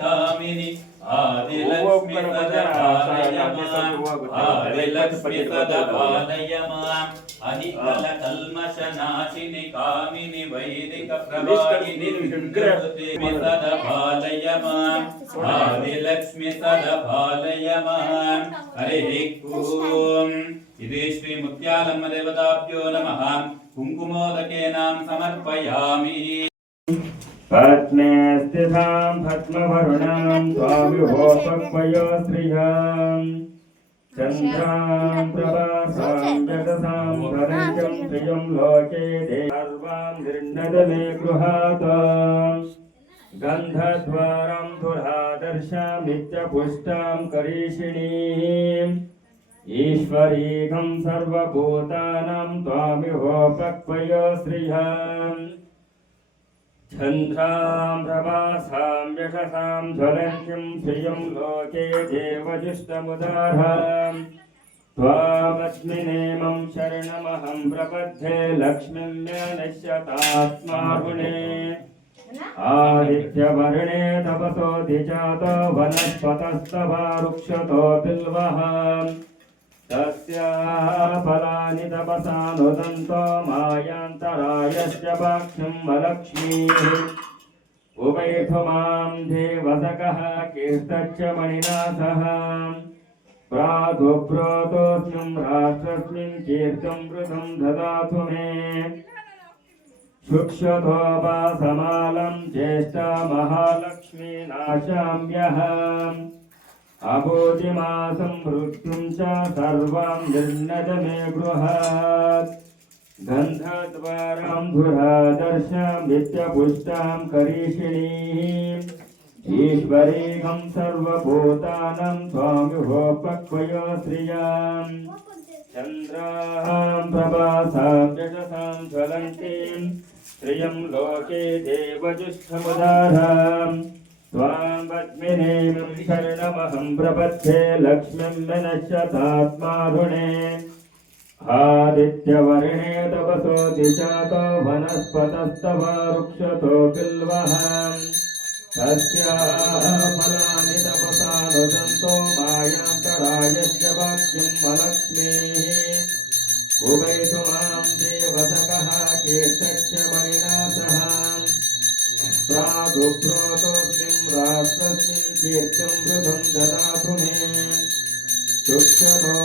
कामिनी आदिलक्ष्मी सदपालय माम् अनिकल कल्मषनाशिनि कामिनि वैदिक प्रवाहिनि सदपालय माम् आदिलक्ष्मी सदपालय माम् हरिः ओम्। इति श्री मुत्यालम्म देवताभ्यो नमः। कुङ्कुमोदकेनां समर्पयामि। पत्ने स्थितां पद्मवरुणां स्वामिहोपक्वयो श्रियां चन्द्रां प्रभासां जगसां धनञ्जं प्रियं लोके सर्वां निर्णदमे गृहात् गन्धद्वारं दुरादर्शां नित्यपुष्टां करीषिणीम् ईश्वरीकं सर्वभूतानां त्वामिहोपक्वयो श्रियाम् चन्द्रां प्रभासां यशसां ज्वलन्तीं श्रियं लोके देवजुष्टमुदारां त्वामस्मिनेमं शरणमहं प्रपद्ये लक्ष्मीं मे नश्यतात्मारुणे आदित्यवर्णे तपसो धिजातो वनस्पतस्तवा वृक्षतो बिल्वः तस्याः फलानि तपसा नुदन्तो मायान्तरायश्च पाक्षं वलक्ष्मीः उभयतु मां देवसकः कीर्तच्च मणिना सह प्रादुब्रोतोऽस्मिन् राष्ट्रस्मिन् कीर्तिं वृतं ददातु मे शुक्षतोपासमालं ज्येष्ठा महालक्ष्मी नाशाम्यहम् अबोधिमासं मृत्युं च सर्वां निर्णद मे गृहात् गन्धद्वारां धुरादर्शां नित्यपुष्टां करीषिणीम् ईश्वरीकं सर्वभूतानां त्वामिहोपक्वयो श्रियाम् चन्द्रां प्रभासां यशसां ज्वलन्तीं श्रियं लोके देवजुष्टमुदाराम् त्वां पद्मिनीं शरणमहं प्रपद्ये लक्ष्मीं मे नश्यतात्मारुणे आदित्यवर्णे तपसो धिजातो वनस्पतस्तव वृक्षतो बिल्वः तस्याः फलानि तपसा नुदन्तो मायान्तरायश्च भाग्यं वलक्ष्मीः उभयतु मां देवसकः कीर्तच्च मणिना सह प्रादुब्रोतोऽस्मिन् राष्ट्रस्मिन् कीर्तिं वृतं ददातु मे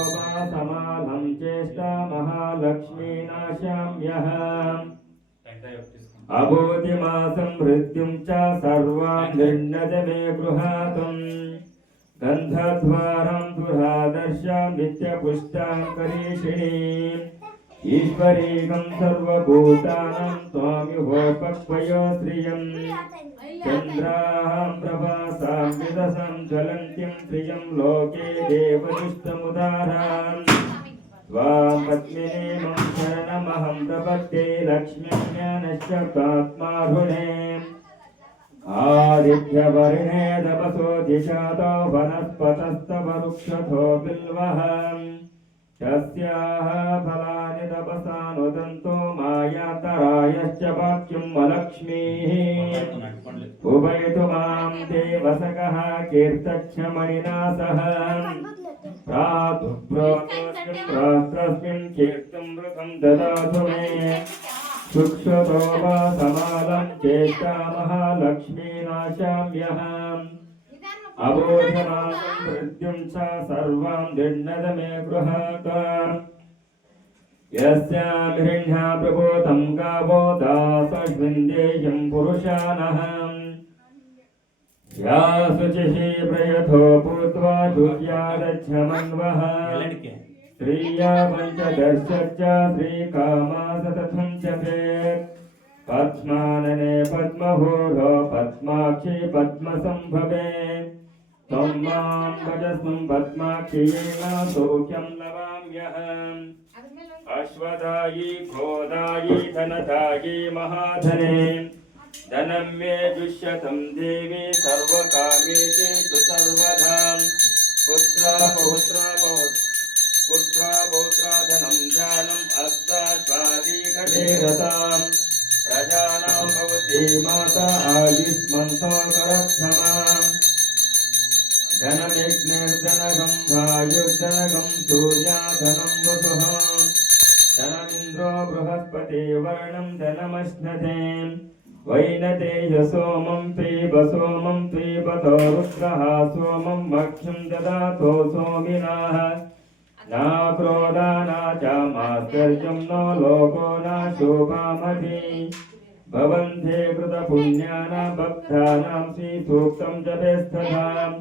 शुक्षतोपासमालं चेष्टा महालक्ष्मी नाशाम्यहम् अबोधिमासं मृत्युं च सर्वां निर्णद मे गृहातुं गन्धद्वारं दुरादर्शां नित्यपुष्टां करीषिणीम् ईश्वरीकं सर्वभूतानां त्वामिहोपक्वयो श्रियम् चन्द्रां प्रभासां विदसां ज्वलन्तीं श्रियं लोके देवजुष्टमुदारां त्वां पद्मिनीं शरणमहं प्रपद्ये लक्ष्मीं मे नश्यतात्मारुणे आदित्यवर्णे तपसो धिजातो वनस्पतस्तव वृक्षतो बिल्वः तस्याः फलानि तपसा नुदन्तो मायान्तरायश्च वाक्यं वलक्ष्मीः उभयतु मां देवसकः कीर्तच्च मणिना सह प्रादुब्रोतोऽस्मिन् राष्ट्रस्मिन् कीर्तिं वृतं ददातु मे शुक्षतोपासमालं ज्येष्ठा महालक्ष्मी नाशाम्यहम् अबोधमानं मृत्युं च सर्वां निर्णद मे गृहात् यस्यां हिरण्या प्रबोधं गावो दासस्मिन्देयं पुरुषानः या शुचिः प्रयथो भूत्वा दुर्यादच्छमन्वः स्त्रिया पञ्चदर्शच्च श्रीकामा सततं जपेत् पद्मानने पद्मभूरो पद्माक्षी पद्मसम्भवे त्वं मां भजस्वं पद्माक्षियेन सौख्यं लवाम्यहम् अश्वदायी गोदायी धनदायी महाधने धनं मे दुष्यतं देवी सर्वकामेषु सर्वदा पुत्रा धनं ध्यानम् अस्ताश्वादी घटे रताम् प्रजानां भवति माता आयुष्मन्तो करक्षमाम् धनमिग्निर्धनगं वायुर्धनगं सूर्याधनं वसुः धनमिन्द्रो बृहस्पतिर्वर्णं धनमश्नते वैनतेय सोमं पीबतो रुद्रः सोमं मक्षं ददातो सोमिनाः ना क्रोधा न च मात्सर्यं न लोभो न शोभामति भवन्ते कृतपुण्यानां भक्तानां श्रीसूक्तं जपेस्तथाम्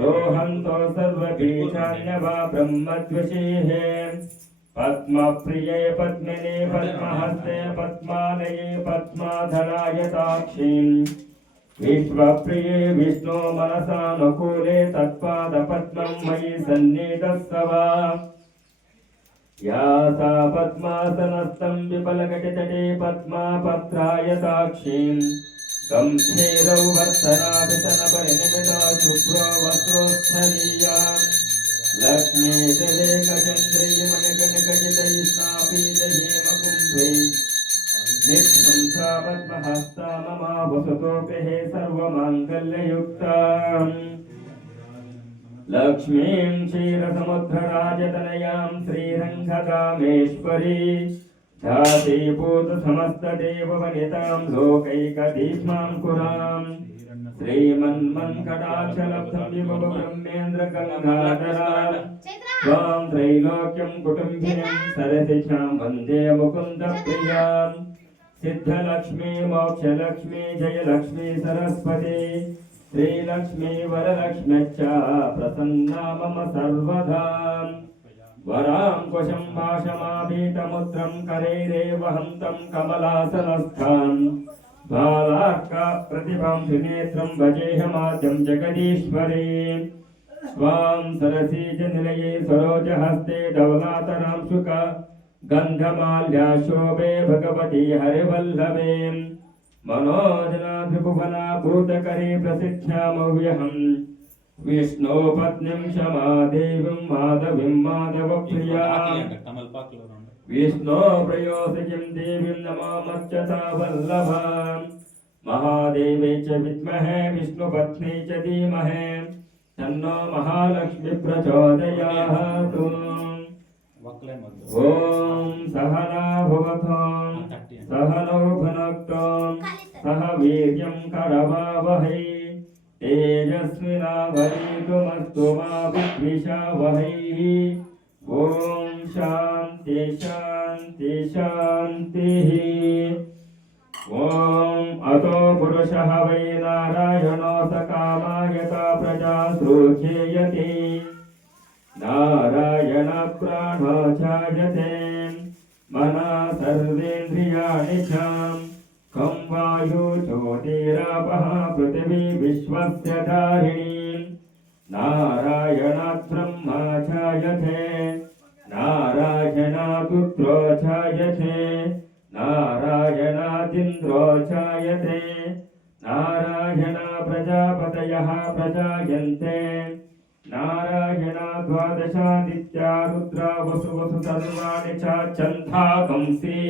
रोहन्तो सर्वबीजान्यवा ब्रह्मद्विषीः पद्मप्रिये पद्मिने पद्महस्ते पद्मालये पद्माधरायताक्षीम् विश्वप्रिये विष्णो मनसानुकूले तत्पादपद्मं मयि सन्निधत्सव या सा पद्मासनस्थं विपलकटितटे पद्मापत्रायताक्षीम् गम्भीरौ वर्धनाभिसनपरिनिमिता शुभ्रो वस्त्रोत्थलीयाम् लक्ष्मी तिलेकचन्द्रैर्मणिकणिकचितैः स्नापितहेमकुम्भैः नित्यं सा पद्महस्ता मम वसतोऽपि हे सर्वमाङ्गल्ययुक्ताम् लक्ष्मीं क्षीरसमुद्रराजतनयां श्रीरङ्गकामेश्वरी दासीभूतसमस्तदेववनितां लोकैकदीप्मां पुराम् श्रीमन्मन्कटाक्षलब्धं विभव ब्रह्मेन्द्रगङ्गाधराम् त्वां त्रैलोक्यं कुटुम्बिनीं सरसिजां वन्दे मुकुन्दप्रियाम् सिद्धलक्ष्मी मोक्षलक्ष्मी जयलक्ष्मी सरस्वती श्रीलक्ष्मी वरलक्ष्म्यश्च प्रसन्ना मम सर्वदा वराङ्कुशं भाषमाभीतमुद्रं करैरेव हन्तं कमलासनस्थान् बालार्कप्रतिभां त्रिनेत्रं भजेहमाद्यं जगदीश्वरी स्वां सरसीजनिलये सरोजहस्ते धवलातरां शुक गन्धमाल्याशोभे भगवती हरिवल्लभे मनोजनाभिभुवना भूतकरे प्रसिद्ध्यामव्यहम् विष्णो पत्नीं क्षमादेवीं माधवीं माधवप्रियाम् विष्णो प्रयोसिकीं देवीं नमामच्युता वल्लभाम् महादेवे च विद्महे विष्णुपत्नी च धीमहि तन्नो महालक्ष्मी प्रचोदयात् ॐ सहना भवतु सहनौ भुनक्तु सह वीर्यं करवावहै तेजस्विनावधीतुमस्तु मा विद्विषावहै ॐ शान्ति शान्ति शान्तिः ॐ अतो पुरुषः वै नारायणो स कामायता प्रजा सृजेयति नारायण प्राणो जायते मनः सर्वेन्द्रियाणि च खं वायु ज्योतिरापः पृथिवी विश्वस्य धारिणी नारायणात् ब्रह्मा जायते नारायणात् रुद्रो जायते नारायणादिन्द्रो जायते नारायण प्रजापतयः प्रजायन्ते नारायणा द्वादशादित्या रुद्रा वसु सर्वाणि च छन्दांसि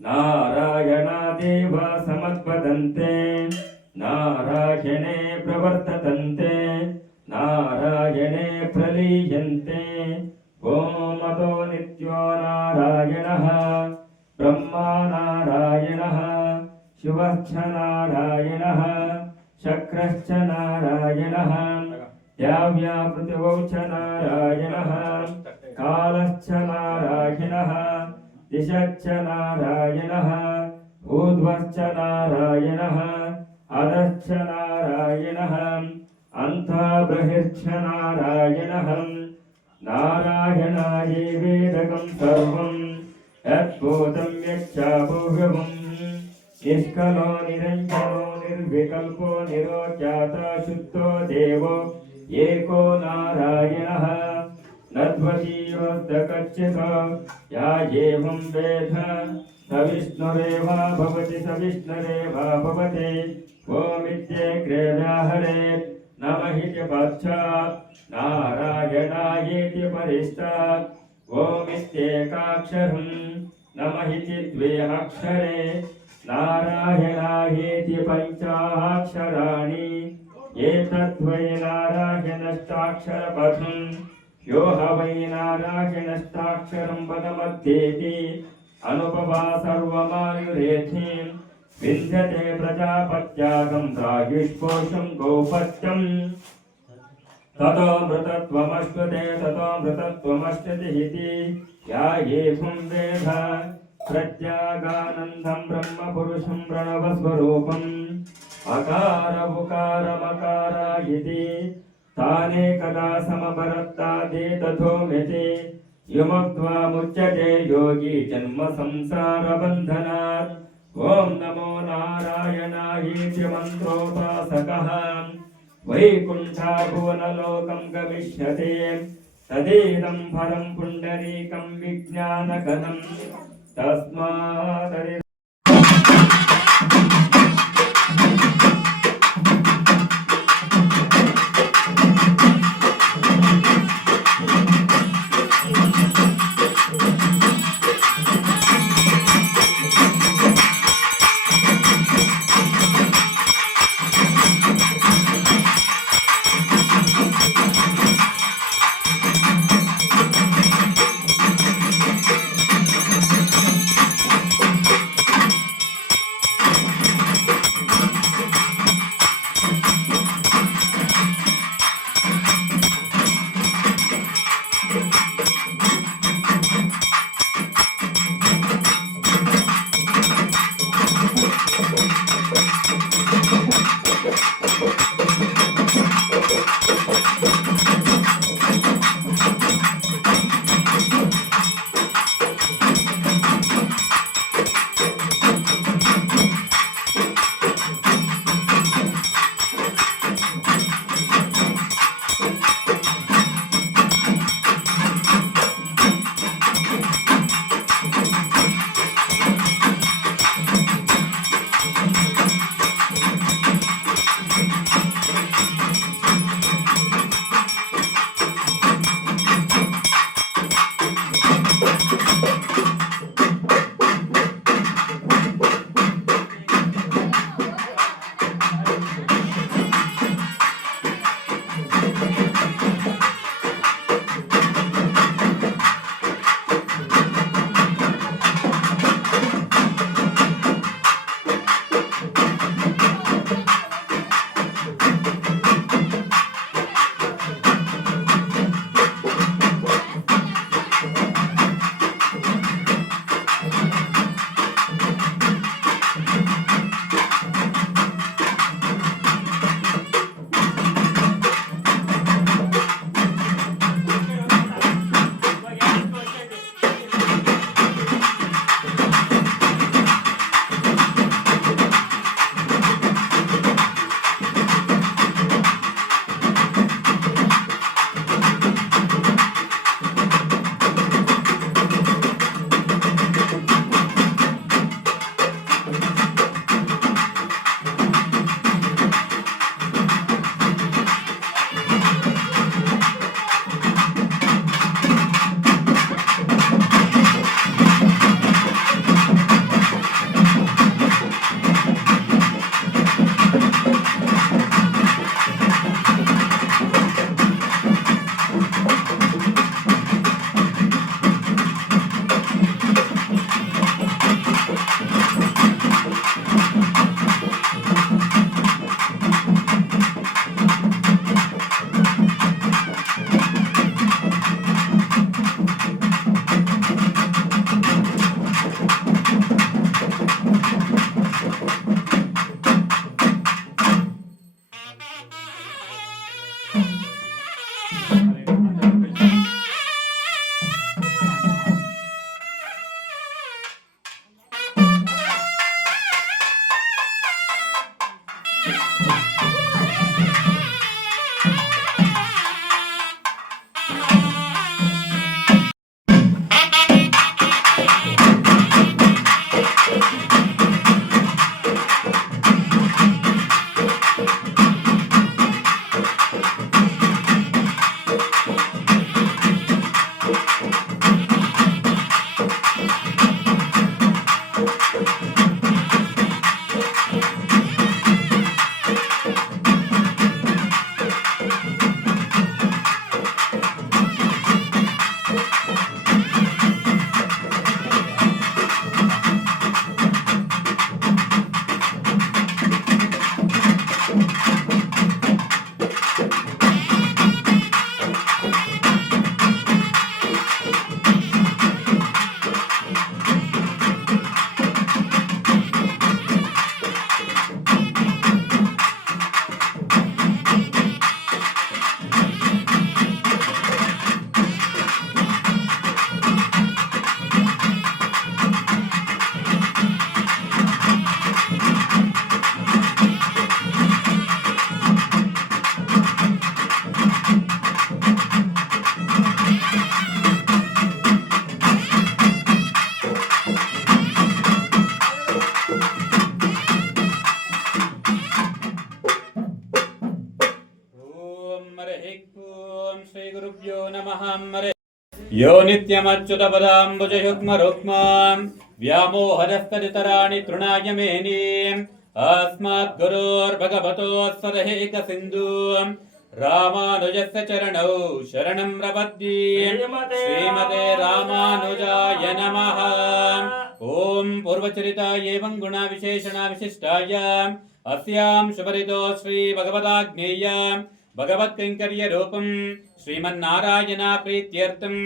नारायणा देवा समद्वदन्ते नारायणे प्रवर्तन्ते नारायणे प्रलीयन्ते ॐ अतो नित्यो नारायणः ब्रह्मा नारायणः शिवश्च नारायणः शक्रश्च नारायणः द्याव्या पृथिवौ च नारायणः कालश्च नारायणः दिशश्च नारायणः ऊर्ध्वश्च नारायणः अधश्च नारायणः अन्तः बहिश्च नारायणः नारायणायैवेदकं सर्वं यद्भूतं यच्चाभूयम् निष्कलो निरञ्जनो निर्विकल्पो निरोज्याता शुद्धो देवो एको नारायणः नद्वतीयोऽस्तकच्चित् या एवं वेद स विष्णुरेवा भवति स विष्णुरेवा भवति ओमित्येग्रे व्याहरेत् नमः पश्चात् नारायणायेति परिष्टात् ओमित्येकाक्षरम् नमः इति द्वे अक्षरे नारायणायेति पञ्चाक्षराणि एतद्वै नारायणष्टाक्षरपथम् यो ह वै नारायणष्टाक्षरं पदमध्येति अनुपवा सर्वमायुरेथि विन्ध्यते प्रजापत्यागं प्रायुष्पोषं गौपत्यम् ततो मृतत्वमश्नुते ततो मृतत्वमश्नुते इति या ये वेद प्रत्यागानन्दं ब्रह्मपुरुषं प्रणवस्वरूपम् अकार उकारमकार इति तानेकदा समपरत्तादे तथोमिति युमक्त्वा मुच्यते योगी जन्म संसारबन्धनात् ॐ नमो नारायणायेति मन्त्रोपासकः वैकुण्ठाभुवनलोकं गमिष्यते तदेदं फलं पुण्डरीकं विज्ञानघनं तस्मात् नमः हरे यो नित्यमच्युतपदाम्बुजयुग्मरुक्मां व्यामोहरस्तदितराणि तृणाय मेनि अस्मद्गुरोर्भगवतोऽस्मदेकसिन्धुं रामानुजस्य चरणौ शरणं प्रपद्ये श्रीमते रामानुजाय नमः। ओम पूर्वचरिताय एवं गुणविशेषणाविशिष्टाय अस्यां शुभरितो श्री भगवदाग्नेय भगवत्कैंकर्य रूपं श्रीमन्नारायण प्रीत्यर्थम्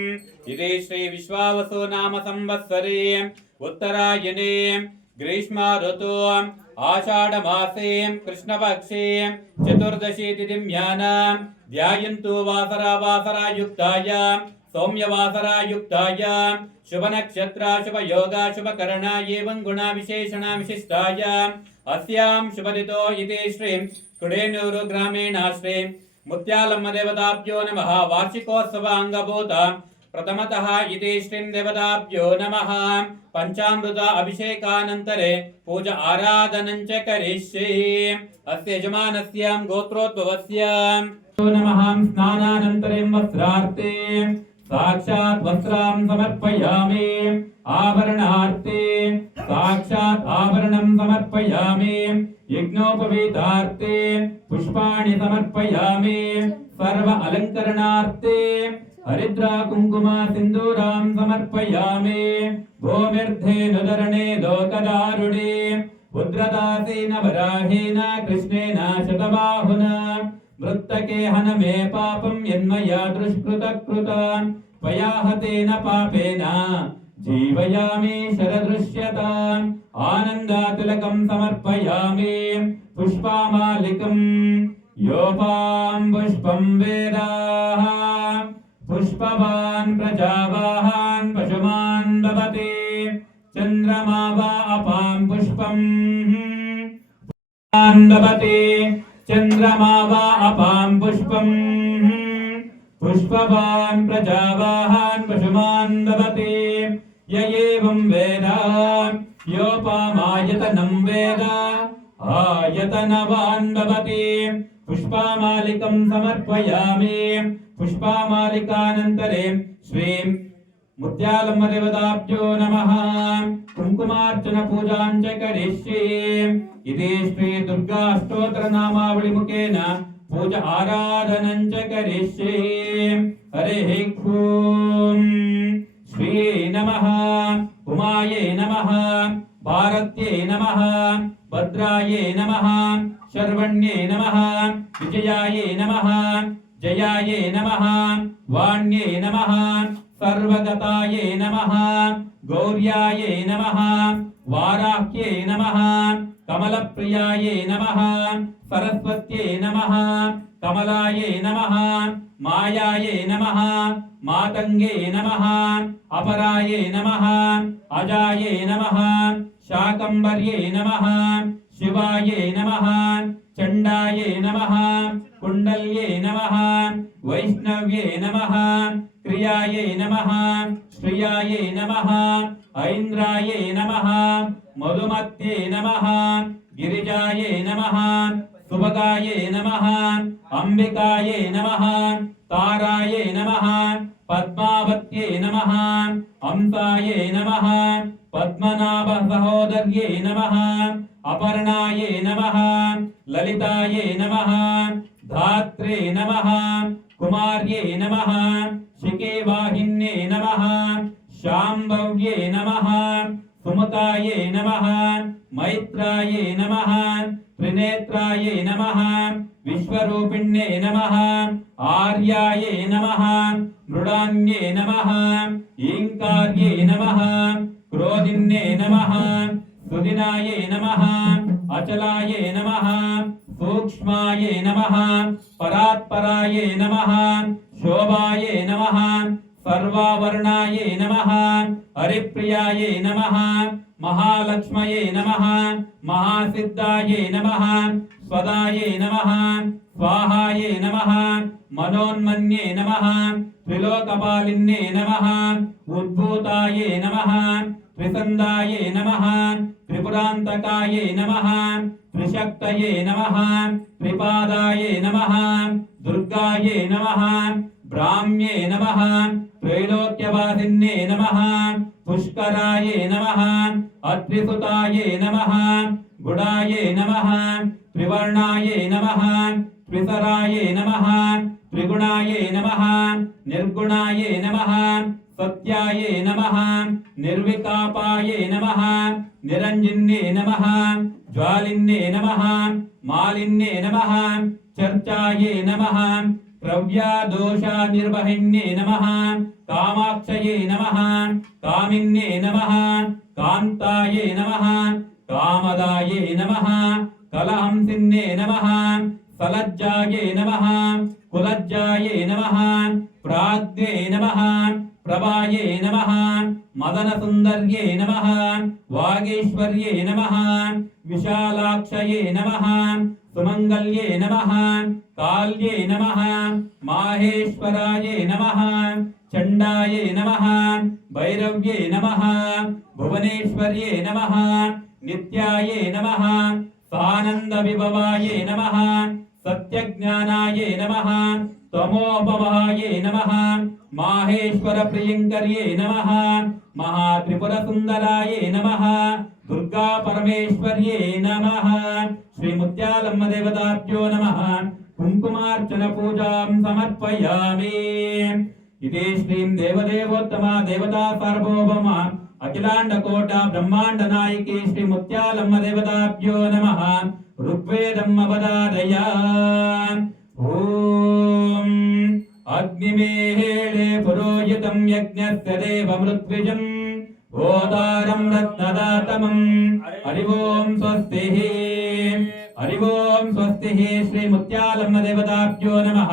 इति श्री विश्वावसु नाम संवत्सरे उत्तरायणे ग्रीष्म ऋतु आषाढ़ मासे कृष्णपक्षे चतुर्दशी तिथिम्यां ध्यायन्तु वासरायुक्ताय सौम्यवासरायुक्ताय शुभ नक्षत्र शुभ योग शुभ करण एवं गुणविशेषण विशिष्टाय अस्यां शुभरितो इति श्री कुडेनूरु ग्रामीण श्री मुत्यालम्म देवताभ्यो नमः। वार्षिकोत्सव अंगभूत प्रथमतः इति श्री देवताभ्यो नमः। पंचामृत अभिषेकानन्तरे पूजा आराधनं च करिष्ये। अस्य यजमानस्य गोत्रोद्भवस्य नमः। स्नानानन्तरं वस्त्रार्थे साक्षात् वस्त्रां समर्पयामि। आभरणार्थे साक्षात् आभरणं समर्पयामि। यज्ञोपवीतार्थे पुष्पाणि समर्पयामि। सर्व अलङ्करणार्थे हरिद्रा कुङ्कुम सिन्दूरां समर्पयामि। भूमिर्धेनुधरणे लोकदारुणे रुद्रदासेन वराहेन कृष्णेन शतबाहुना मृत्तके हन मे पापं यन्मया दुष्कृतं त्वया हतेन पापेन जीवयामि शरदृश्यताम्। आनन्दातिलकं समर्पयामि। पुष्पमालिकं योपां पुष्पं वेदाः पुष्पवान् प्रजावाहान् पशुमान् ददति। चन्द्रमा वा अपां पुष्पं ददति। चन्द्रमा वा अपां पुष्पं पुष्पवान् प्रजावाहान् पशुमान् ददति। य एवं वेद योपामायतनं वेद आयतनवान् भवति। पुष्पमालिकं समर्पयामि। पुष्पमालिकानन्तरे श्री मुत्यालम्म देवताभ्यो नमः। कुङ्कुमार्चन पूजां च करिष्ये। इति श्री दुर्गा स्तोत्र नामावली मुखेन पूजा आराधनं च करिष्ये। हरिः ॐ श्री नमः। उमाये नमः। भारत्ये नमः। भद्राये नमः। शर्वण्ये नमः। विजयाये नमः। जयाये नमः। वाण्ये नमः। सर्वगताये नमः। गौर्याये नमः। वाराह्ये नमः। कमलप्रियाये नमः। सरस्वत्यै नमः। कमलाये नमः। मायाये नमः। मातंगे नमः। अपराये नमः। अजाये नमः। शाकंभर्ये नमः। शिवाये नमः। चंडाये नमः। कुंडल्ये नमः। वैष्णव्ये नमः। क्रियाये नमः। श्रियाये नमः। ऐन्द्राये नमः। मधुमत्ये नमः। गिरिजाये नमः। सुभगाये नमः। अंबिकाये नमः। ताराये नमः। पद्मावत्ये नमः। हंसाये नमः। पद्मनाभ सहोदर्ये नमः। अपर्णाये नमः। ललिताये नमः। धात्रे नमः। कुमार्ये नमः। शिके वाहिन्ये नमः। शाम्भव्ये नमः। सुमुखाये नमः। मैत्राये नमः। त्रिनेत्राये नमः। विश्वरूपिण्ये नमः। आर्याये नमः। मृडान्ये नमः। ईंकार्ये नमः। क्रोधिन्ये नमः। सुदिनाये नमः। अचलाये नमः। सूक्ष्माये नमः। परात्पराये नमः। शोभाये नमः। सर्वावर्णाये नमः। हरिप्रियाये नमः। महालक्ष्मये नमः। महासिद्धाये नमः। स्वदाये नमः। स्वाहाये नमः। मनोन्मन्ये नमः। त्रिलोकपालिन्ये नमः। उद्भूताये नमः। त्रिसन्दाये नमः। त्रिपुरान्तकाये नमः। त्रिशक्तये नमः। त्रिपादाये नमः। दुर्गाये नमः। ब्राह्म्ये नमः त्रैलोक्यवासिन्ये नमः पुष्कराये नमः अत्रिसुताये नमः गुडाये नमः त्रिवर्णाये नमः त्रिसराये नमः त्रिगुणाये नमः निर्गुणाये नमः सत्याये नमः निर्विकापाये नमः निरञ्जन्ये नमः ज्वालिन्ये नमः मालिन्ये नमः चर्चाये नमः प्रव्यादोषानिर्वहिन्ये नमः कामाक्षये नमः कामिन्ये नमः कान्ताये नमः कामदाये नमः कलहंसिन्ये नमः सलज्जाये नमः कुलज्जाये नमः प्राज्ञे नमः प्रभाये नमः मदनसुन्दर्ये नमः वागीश्वर्ये नमः विशालाक्षये नमः सुमङ्गल्ये नमः काल्ये नमः माहेश्वराये नमः चण्डाये नमः भैरव्ये नमः भुवनेश्वर्ये नमः नित्याये नमः सानन्दविभवाये नमः सत्यज्ञानाये नमः तमोपवाये नमः माहेश्वरप्रियङ्कर्ये नमः महात्रिपुरसुन्दराये नमः दुर्गा परमेश्वर्ये नमः श्रीमुत्यालम्म देवताभ्यो नमः कुङ्कुमार्चन पूजां समर्पयामि। इति श्रीं देवदेवोत्तमा देवता सार्वभौमा अखिलाण्डकोटा ब्रह्माण्ड नायिकी श्री मुत्यालम्म देवताभ्यो नमः ऋग्वेदम् अवधारया। ओम अग्निमेहेळे पुरोहितं यज्ञस्य देवमृत्विजम् ओदारं रत्नदातमम् हरि ओम स्वस्तिः हरि ओम स्वस्तिः। श्री मुत्यालम्म देवताभ्यो नमः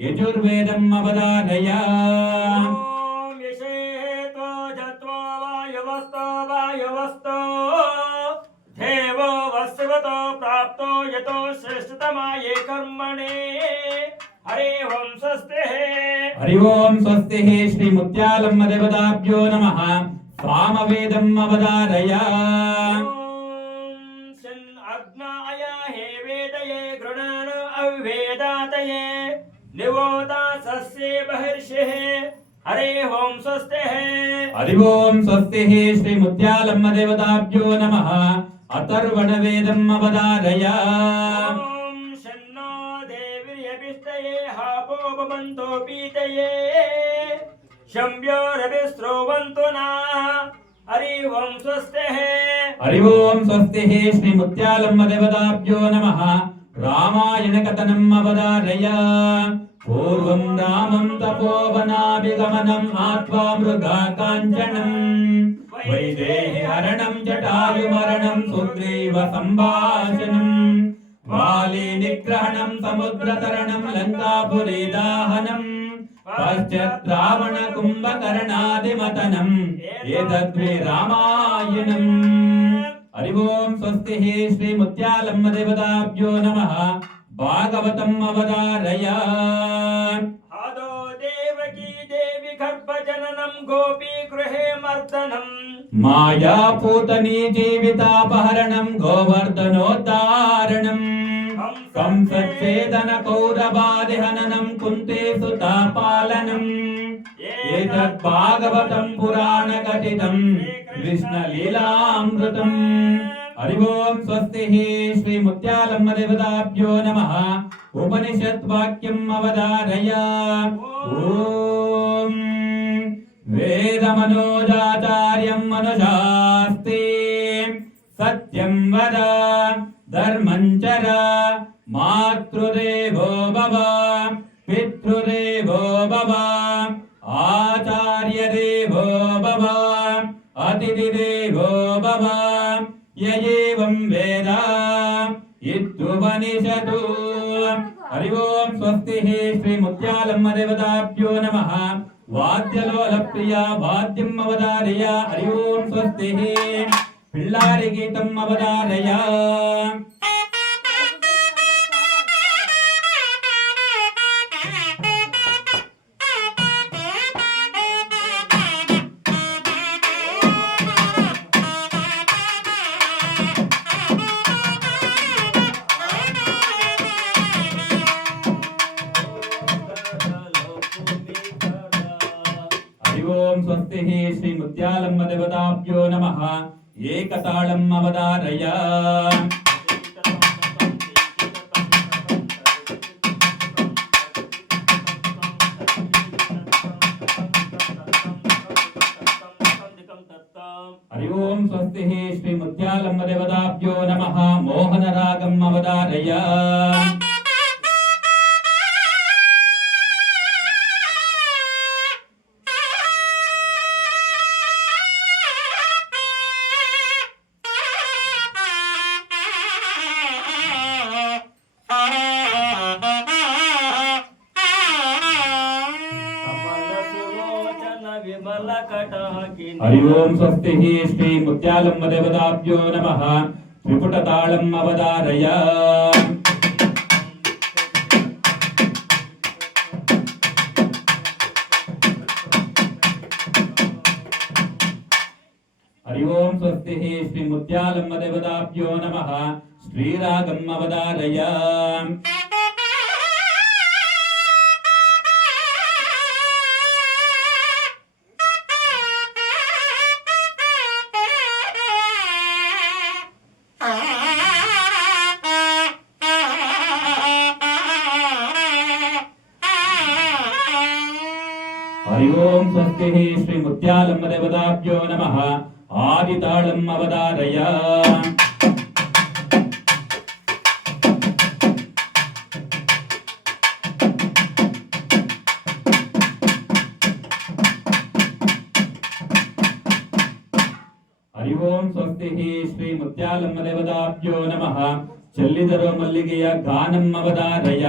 यजुर्वेदम् अवधारया। देवो वस्वतो प्राप्तो यतो श्रेष्ठतमाये कर्मणे हरि ओम स्वस्तिः हरि ओम स्वस्तिः। श्री मुत्यालम्म देवताभ्यो नमः सामवेदम् अवधारया। अग्नाय हे वेदये गृणान अवेदातये निवोता सस्ये बहिर्षिः हरि ओम स्वस्तिः हरि ओम स्वस्तिः। श्री मुत्यालम्म देवताभ्यो नमः अथर्वणवेदम् अवधारया। ओम शन्नो देवीर्यभिष्टये हापो भवन्तो पीतये शम्भ्यो रविस्रोवन्तु नः हरि ओम स्वस्तिः हरि ओम स्वस्तिः। श्री मुत्यालम्म देवताभ्यो नमः रामायणकथनम् अवधारया। पूर्वं रामं तपोवनाभिगमनम् आत्वा मृगाकाञ्चनम् वैदेहि हरणं जटायुमरणं सुग्रीव सम्भाषणम् वाली निग्रहणं समुद्रतरणं लङ्कापुरी दाहनम् पश्चात् रावण कुम्भकर्णादिमतनम् एतद्वे रामायणम्। हरि ओम स्वस्तिः। श्री मुत्यालम्म देवताभ्यो नमः भागवतम् अवधारया। आदो देवकी देवी गर्भजननं गोपी गृहे मर्दनम् मायापूतनी जीवितापहरणं गोवर्धनोद्धारणम् कंसच्छेदन कौरवादिहननं कुन्ती सुतापालनम् एतत् भागवतं पुराणकथितं कृष्णलीलामृतम्। हरि ओम स्वस्तिः। श्री मुत्यालम्म देवताभ्यो नमः उपनिषत् वाक्यम् अवधारया। ओम वेदमनोजाचार्यं मनुशास्ति सत्यं वद धर्मं चर मातृदेवो भव पितृदेवो भव आचार्यदेवो भव अतिथिदेवो भव य एवं वेद इत्युपनिषदु। हरि ओम स्वस्तिः। श्री मुत्यालम्म देवताभ्यो नमः वाद्यलोलप्रिया वाद्यम् अवधारया। हरि ओम स्वस्तिः। पिल्लारि गीतम् अवधारया। मुत्यालम्ब देवताभ्यो नमः एकताళम् अवधारय हरि ओम स्वस्ति श्री मुत्यालम्ब देवताभ्यो नमः मोहनरागम् अवधारय हरि ओम स्वस्ति श्री मुत्यालम्ब देवताभ्यो नमः त्रिपुटताళम् अवधारय हरि ओम स्वस्ति श्री मुत्यालम्ब देवताभ्यो नमः श्रीरागम् अवधारय हरि ओम स्वस्ति श्री मुत्यालम्ब देवताभ्यो नमः आदिताళम् अवधारय हरि ओम स्वस्ति श्री मुत्यालम्ब देवताभ्यो नमः चल्लिदरो मल्लिಗೆಯ गानम् अवधारय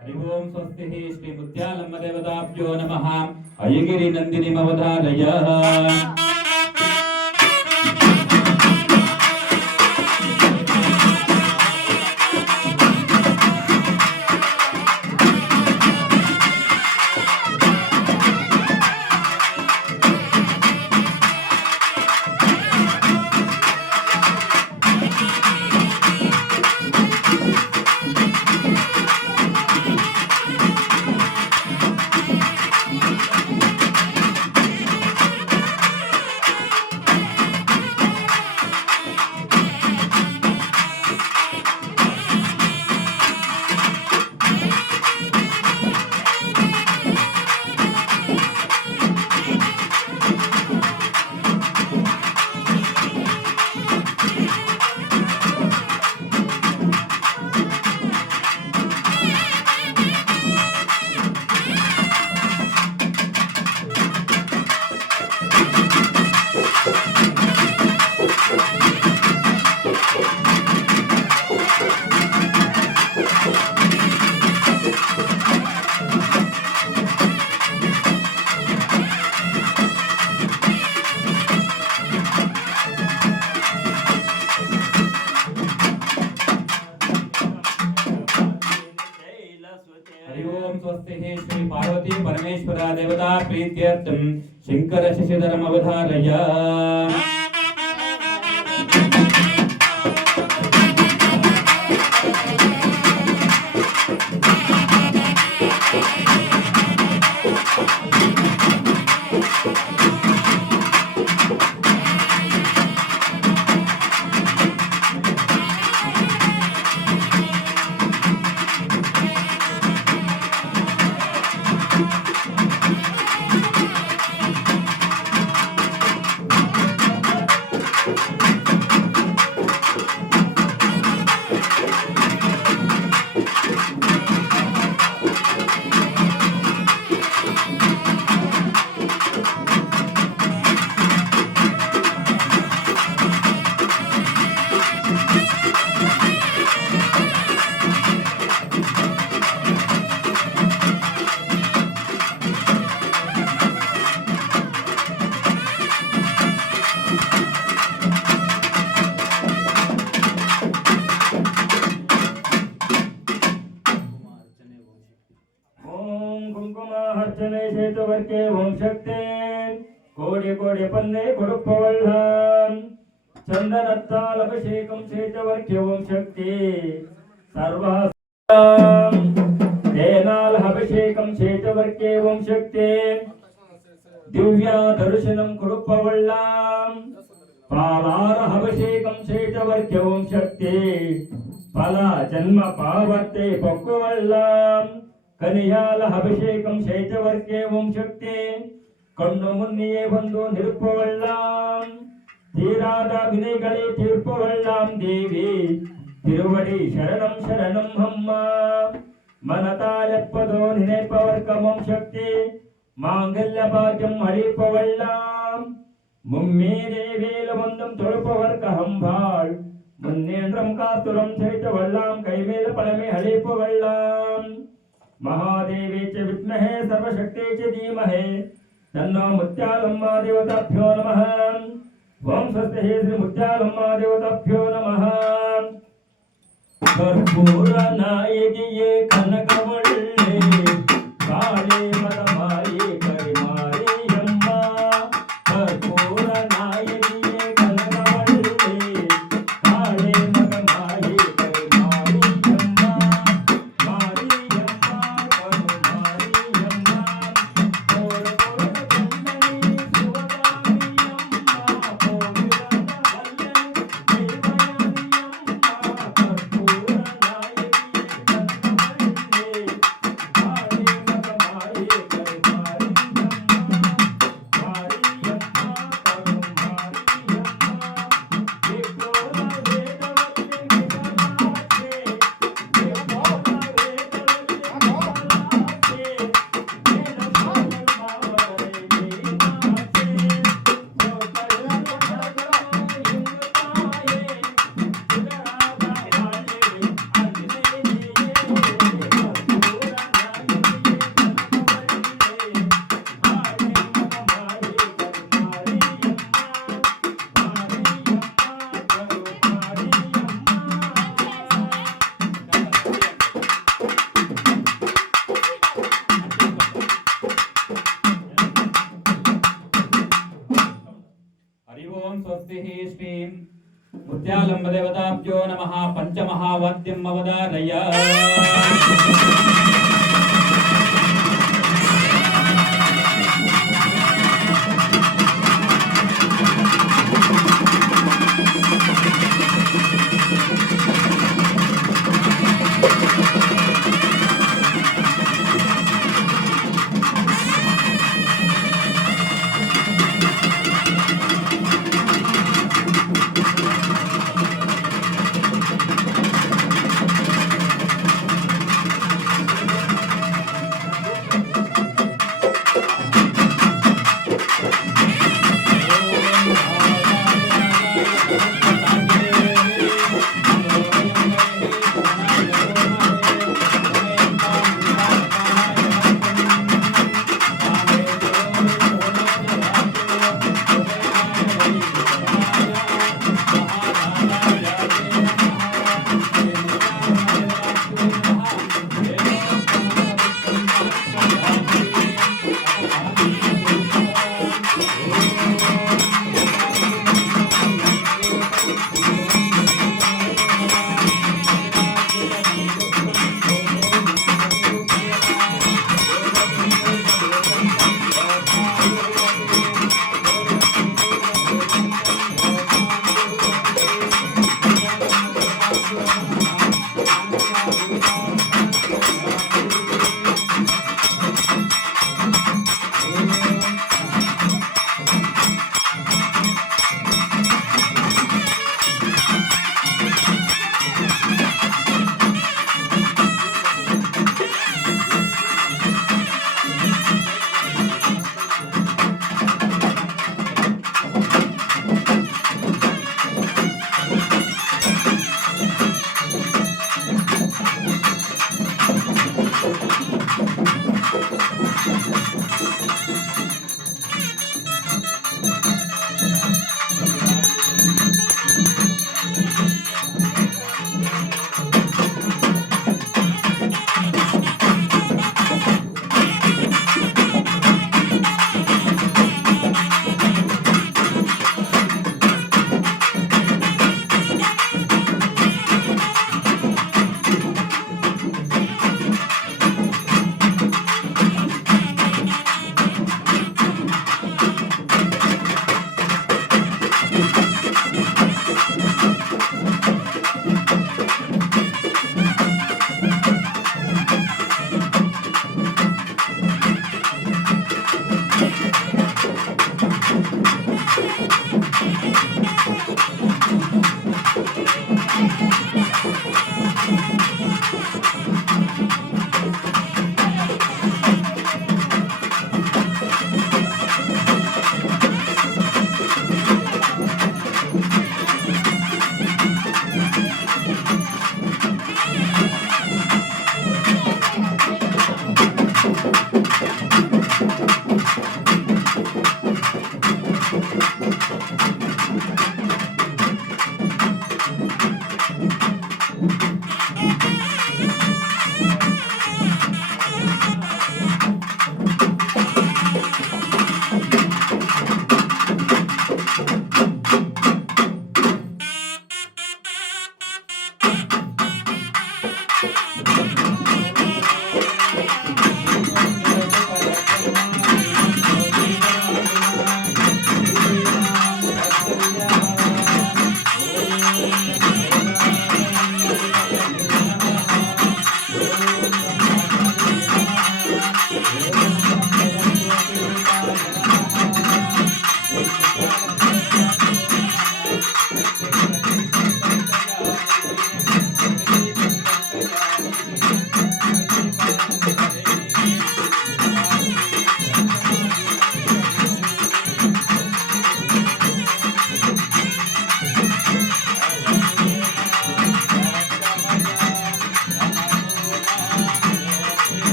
श्री मुत्यालम्ब देवताभ्यो नमः अयगिरि नंदिनीम् अवधारय देवता प्रीत्यर्थं शंकर शशिधरम् अवधारय ಕುಂಕುಮಾರ್ಚನೆ ಸೇತುವರ್ಕೆ ಓಂ ಶಕ್ತಿ ಕೋಡಿ ಕೋಡಿ ಪನ್ನೆ ಕೊಡುಪವಳ್ಳ ಚಂದನತ್ತಾಲ್ ಅಭಿಷೇಕಂ ಸೇತುವರ್ಕೆ ಓಂ ಶಕ್ತಿ ಸರ್ವ ತೇನಾಲ್ ಅಭಿಷೇಕಂ ಸೇತುವರ್ಕೆ ಓಂ ಶಕ್ತಿ ದಿವ್ಯ ದರ್ಶನಂ ಕೊಡುಪವಳ್ಳ ಪಾಲಾರ ಅಭಿಷೇಕಂ ಸೇತುವರ್ಕೆ ಓಂ ಶಕ್ತಿ ಫಲ ಜನ್ಮ ಪಾವತ್ತೆ ಪೊಕ್ಕುವಳ್ಳ ಕನಿಯಾಲ ಅಭಿಷೇಕಂ ಶೈತವರ್ಕೆ ಓಂ ಶಕ್ತಿ ಕಣ್ಣು ಮುನ್ನಿಯೇ ಬಂದು ನಿರುಪವಳ್ಳ ತೀರಾದ ವಿನಯಗಳೇ ತೀರ್ಪವಳ್ಳಾಂ ದೇವಿ ತಿರುವಡಿ ಶರಣಂ ಶರಣಂ ಹಮ್ಮ ಮನತಾಯಪ್ಪದೋ ನಿனைப்பவர்க்கம் ಓಂ ಶಕ್ತಿ ಮಾಂಗಲ್ಯ ಭಾಗ್ಯಂ ಅಳಿಪವಳ್ಳ மும்மீதே வேலு வந்தும் தொழுப்பவர்க்க ஹம்பாள் முன்னேற்றம் காத்துரம் செய்தவள்ளாம் கைமேல பழமை அழிப்பவள்ளாம் महादेवी च विद्महे सर्वशक्ति च धीमहि तन्नो मुत्यालम्मा देवताभ्यो नमः ओम स्वस्ति श्री मुत्यालम्मा देवताभ्यो नमः कर्पूर नायकिये कनकवल्ले काले मदमाये करिमारे यम्मा कर्पूर नायकिये कनकवल्ले काले मदमाये करिमारे यम्मा मुत्यालम्ब देवताभ्यो नमः पंचमहावाद्यम् अवधारय